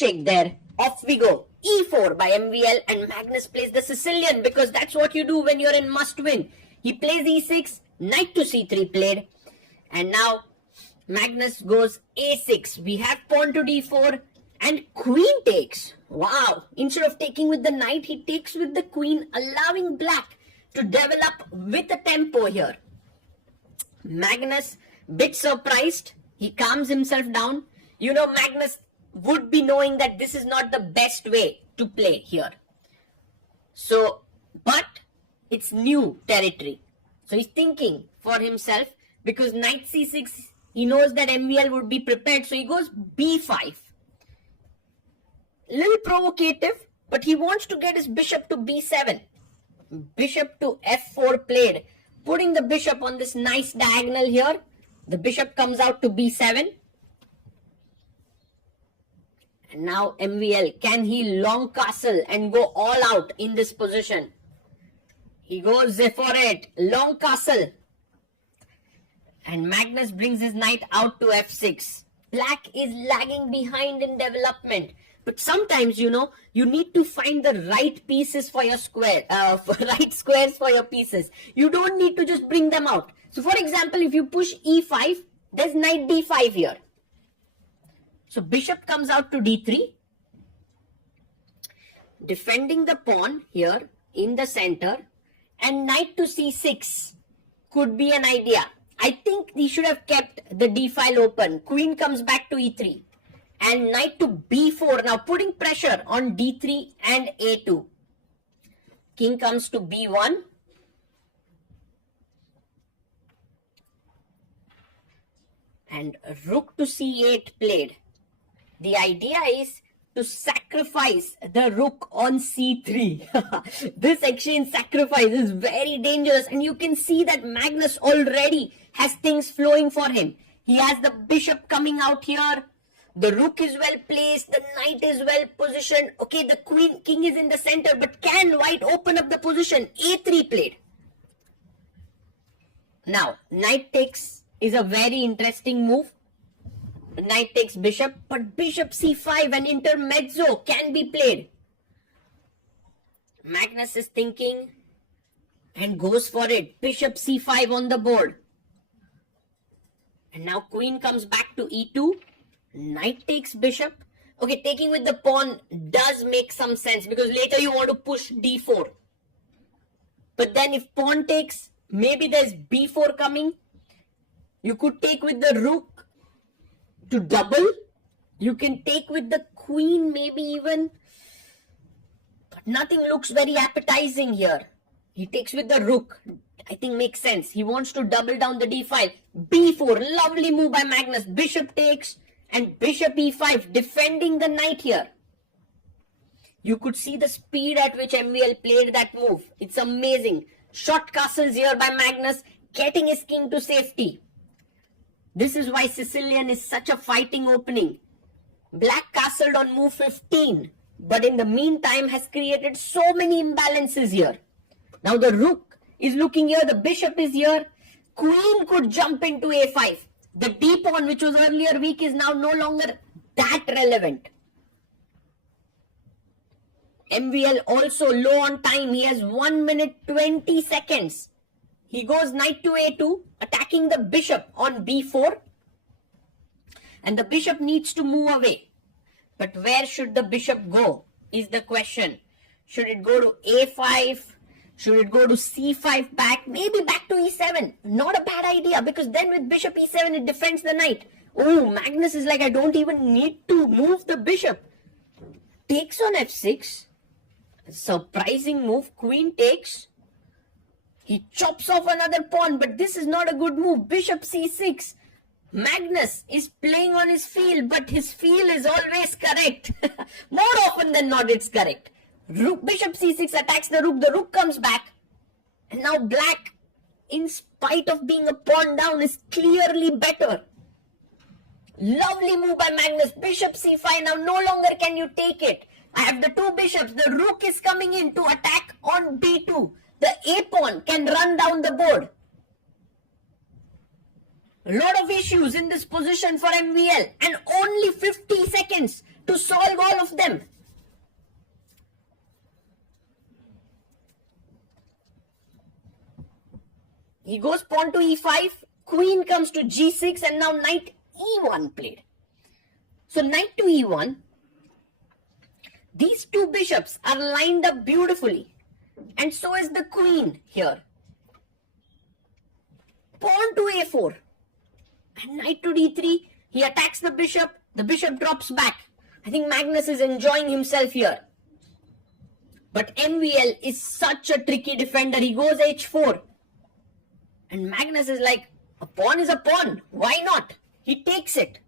check there. Off we go. E4 by MVL, and Magnus plays the Sicilian because that's what you do when you're in must win. He plays E6, knight to C3 played, and now Magnus goes A6. We have pawn to D4 and queen takes. Wow, instead of taking with the knight, he takes with the queen, allowing black to develop with a tempo here. Magnus, bit surprised, he calms himself down. You know, Magnus would be knowing that this is not the best way to play here. So, but it's new territory. So he's thinking for himself, because knight C6, he knows that MVL would be prepared. So he goes B5. Little provocative, but he wants to get his bishop to B7. Bishop to F4 played, putting the bishop on this nice diagonal here. The bishop comes out to B7. And now MVL, can he long castle and go all out in this position? He goes for it, long castle. And Magnus brings his knight out to F6. Black is lagging behind in development. But sometimes, you know, you need to find the right pieces for your square, right squares for your pieces. You don't need to just bring them out. So for example, if you push E5, there's knight D5 here. So bishop comes out to D3, defending the pawn here in the center, and knight to C6 could be an idea. I think he should have kept the D file open. Queen comes back to E3 and knight to B4, now putting pressure on D3 and A2. King comes to B1. And rook to C8 played. The idea is to sacrifice the rook on C3. This exchange sacrifice is very dangerous, and you can see that Magnus already has things flowing for him. He has the bishop coming out here. The rook is well placed. The knight is well positioned. Okay, the king is in the center, but can white open up the position? A3 played. Now, knight takes is a very interesting move. Knight takes bishop, but bishop C5 and intermezzo can be played. Magnus is thinking and goes for it. Bishop C5 on the board. And now queen comes back to E2. Knight takes bishop. Okay, taking with the pawn does make some sense because later you want to push D4. But then if pawn takes, maybe there's B4 coming. You could take with the rook to double. You can take with the queen maybe even. But nothing looks very appetizing here. He takes with the rook. I think makes sense. He wants to double down the D file. B4, lovely move by Magnus. Bishop takes and bishop E5, defending the knight here. You could see the speed at which MVL played that move. It's amazing. Short castles here by Magnus, getting his king to safety. This is why Sicilian is such a fighting opening. Black castled on move 15, but in the meantime has created so many imbalances here. Now the rook is looking here, the bishop is here. Queen could jump into A5. The D pawn, which was earlier weak, is now no longer that relevant. MVL also low on time. He has 1 minute 20 seconds. He goes knight to A2, attacking the bishop on B4. And the bishop needs to move away. But where should the bishop go is the question. Should it go to A5? Should it go to C5 back? Maybe back to E7. Not a bad idea because then with bishop E7 it defends the knight. Oh, Magnus is like, I don't even need to move the bishop. Takes on F6. Surprising move. Queen takes. He chops off another pawn, but this is not a good move. Bishop C6. Magnus is playing on his feel, but his feel is always correct. More often than not, it's correct. Rook, bishop C6 attacks the rook. The rook comes back. And now black, in spite of being a pawn down, is clearly better. Lovely move by Magnus. Bishop C5. Now no longer can you take it. I have the two bishops. The rook is coming in to attack on B2. The A pawn can run down the board. A lot of issues in this position for MVL and only 50 seconds to solve all of them. He goes pawn to e5, queen comes to g6, and now knight e1 played. So knight to e1, these two bishops are lined up beautifully, and so is the queen here. Pawn to a4, and knight to d3, he attacks the bishop drops back. I think Magnus is enjoying himself here. But MVL is such a tricky defender, he goes h4. And Magnus is like, a pawn is a pawn, why not? He takes it.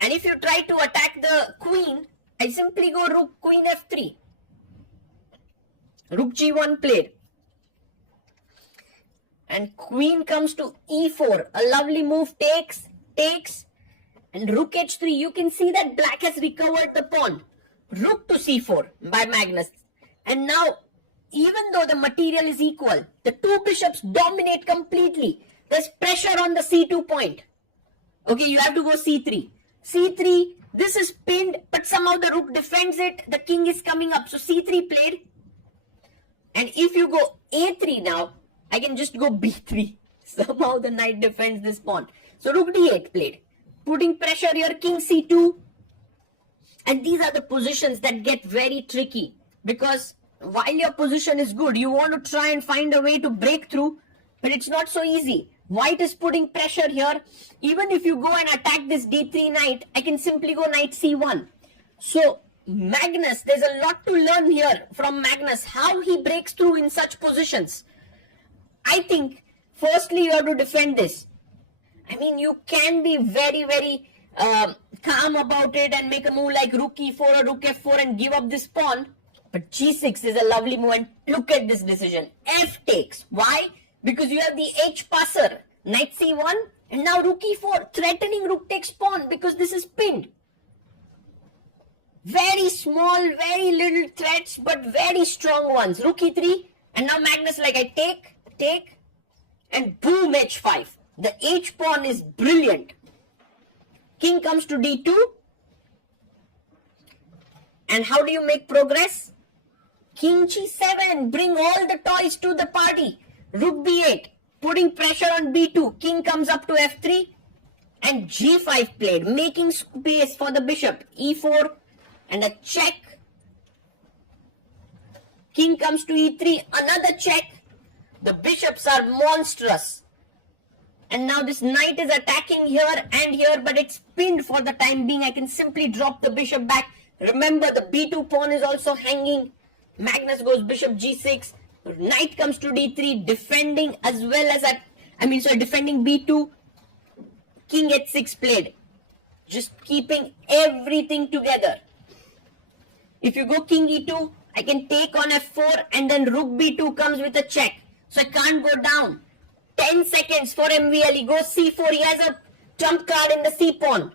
And if you try to attack the queen, I simply go rook, queen f3. Rook g1 played. And queen comes to e4. A lovely move, takes. And rook h3, you can see that black has recovered the pawn. Rook to c4 by Magnus. And now, even though the material is equal, the two bishops dominate completely. There's pressure on the c2 point. Okay, you have to go c3. c3, this is pinned, but somehow the rook defends it. The king is coming up. So c3 played. And if you go a3 now, I can just go b3. Somehow the knight defends this pawn. So rook d8 played. Putting pressure here, king c2. And these are the positions that get very tricky. Because while your position is good, you want to try and find a way to break through. But it's not so easy. White is putting pressure here. Even if you go and attack this d3 knight, I can simply go knight c1. So Magnus, there's a lot to learn here from Magnus. How he breaks through in such positions. I think, firstly, you have to defend this. I mean, you can be very, very calm about it and make a move like rook e4 or rook f4 and give up this pawn. But g6 is a lovely move, and look at this decision. F takes. Why? Because you have the h passer, knight c1, and now rook e4, threatening rook takes pawn because this is pinned. Very small, very little threats, but very strong ones. Rook e3, and now Magnus like, I take, and boom, h5. The h pawn is brilliant. King comes to d2. And how do you make progress? King g7, bring all the toys to the party. Rook b8, putting pressure on b2. King comes up to f3. And g5 played, making space for the bishop. e4 and a check. King comes to e3, another check. The bishops are monstrous. And now this knight is attacking here and here, but it's pinned for the time being. I can simply drop the bishop back. Remember, the b2 pawn is also hanging. Magnus goes bishop g6. Knight comes to d3, defending as well as defending b2. King h6 played. Just keeping everything together. If you go king e2, I can take on f4 and then rook b2 comes with a check. So I can't go down. 10 seconds for MVL. He goes c4. He has a trump card in the c pawn.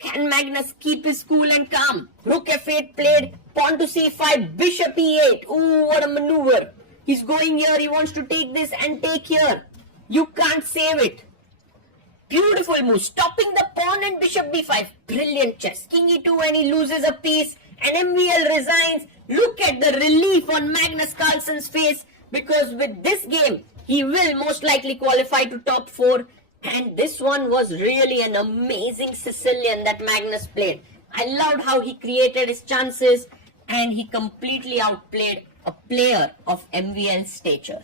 Can Magnus keep his cool and calm? Rook f8 played. Pawn to c5. Bishop e8. Ooh, what a maneuver. He's going here. He wants to take this and take here. You can't save it. Beautiful move. Stopping the pawn and bishop b5. Brilliant chess. King e2 and he loses a piece. And MVL resigns. Look at the relief on Magnus Carlsen's face. Because with this game, he will most likely qualify to top 4. And this one was really an amazing Sicilian that Magnus played. I loved how he created his chances and he completely outplayed a player of MVL stature.